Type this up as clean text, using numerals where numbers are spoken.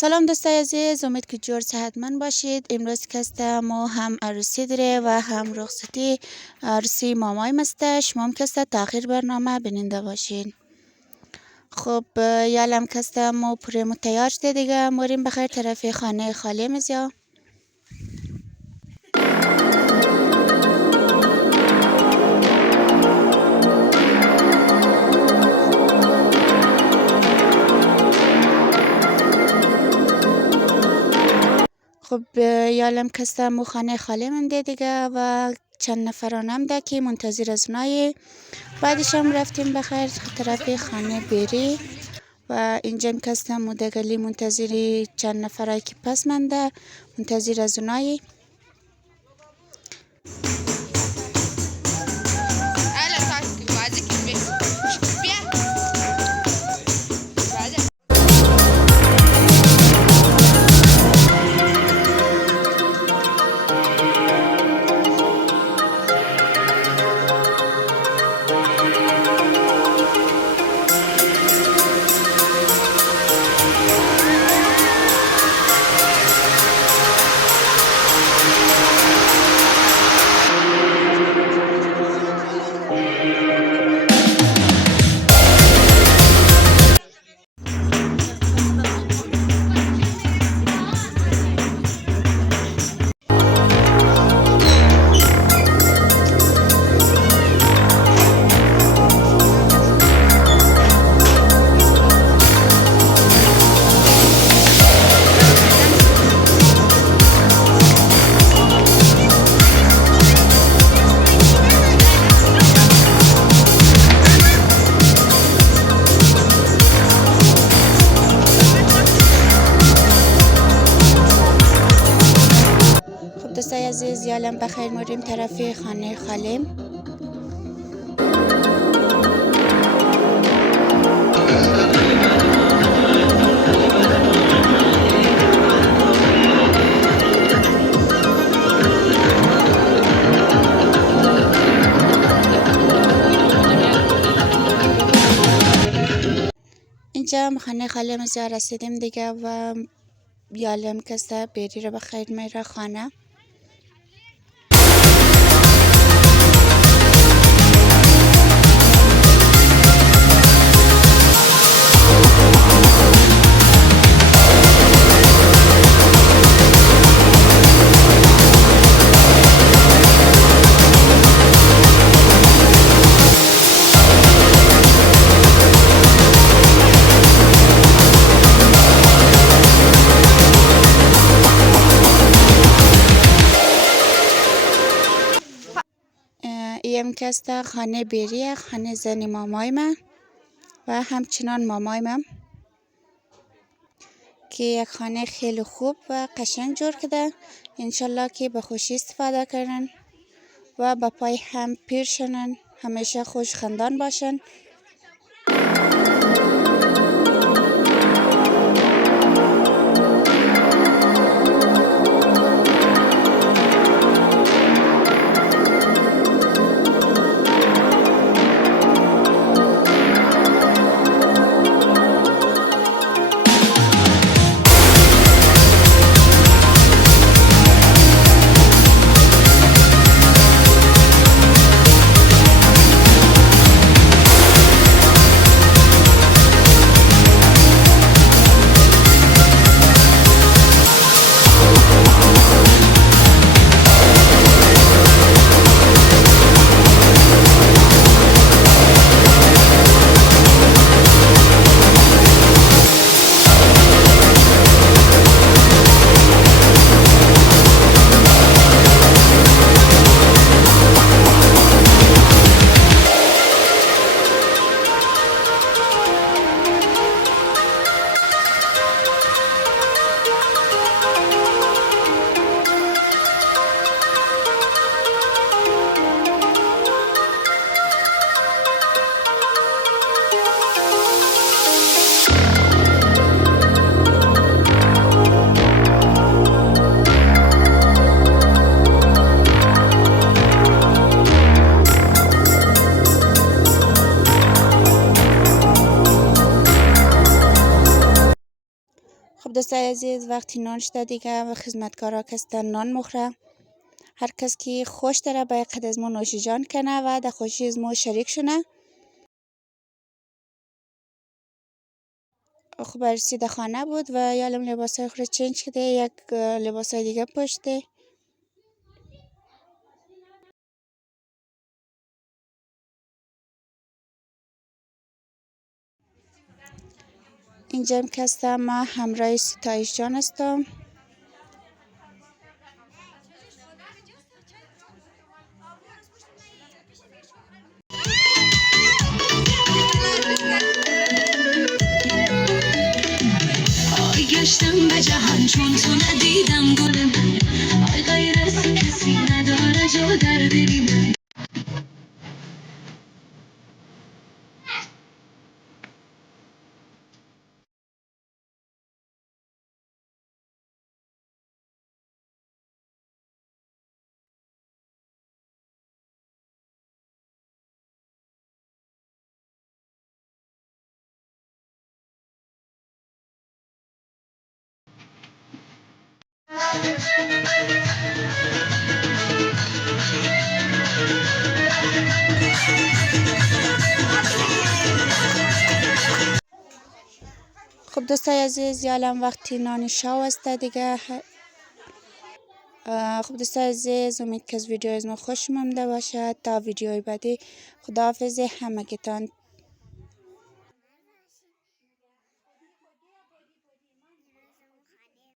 سلام دوستای عزیز، امید که جور صحتمند باشید. امروز که ما هم عروسی داره و هم رخصتی عروسی مامای مسته. شما هم که تاخیر برنامه بیننده باشید. خب یالم که ما پرمو تیار شده دیگه. موریم بخیر طرف خانه خاله مزیا. خب یالم که مو خانه خاله من ده دیگه و چند نفرانم ده که منتظر از اونایی. بعدش هم رفتیم بخیر طرف خانه بری و اینجا که مدگلی منتظری چند نفرایی که پس منده منتظر از اونایی. دوستای عزیز یالم بخیر موریم طرف خانه خالم. اینجا خانه خالم از رسیدیم دیگه و یالم که بری رو بخیر میره خانه. ایم که خانه بریه، خانه زن مامای من و همچنان مامای من که یک خانه خیلی خوب و قشنگ جور کرده. انشالله که به خوشی استفاده کنن و با پای هم پیر شنن، همیشه خوش خندان باشن. خب دوستای عزیز وقتی نان شده دیگه و خدمتکارا کستن نان مخوره. هر کس که خوش داره باید قد از ما نوشیجان کنه و در خوشی از ما شریک شونه. خب رسید خانه بود و یالم لباسای خود چنج کرده، یک لباسای دیگه پشته. اینجا که هستم ما همراه ستایش جان هستم. گشتم به جهان چون تو ندیدم گل من، آی غیر از کسی نداره جا در دلی من. خب دوستای عزیز یالم وقتی نان شاو است دیگه. خب دوستای عزیز امید که از ویدیو از ما خوش آمده باشد. تا ویدیوی بعدی خداحافظ همگیتان.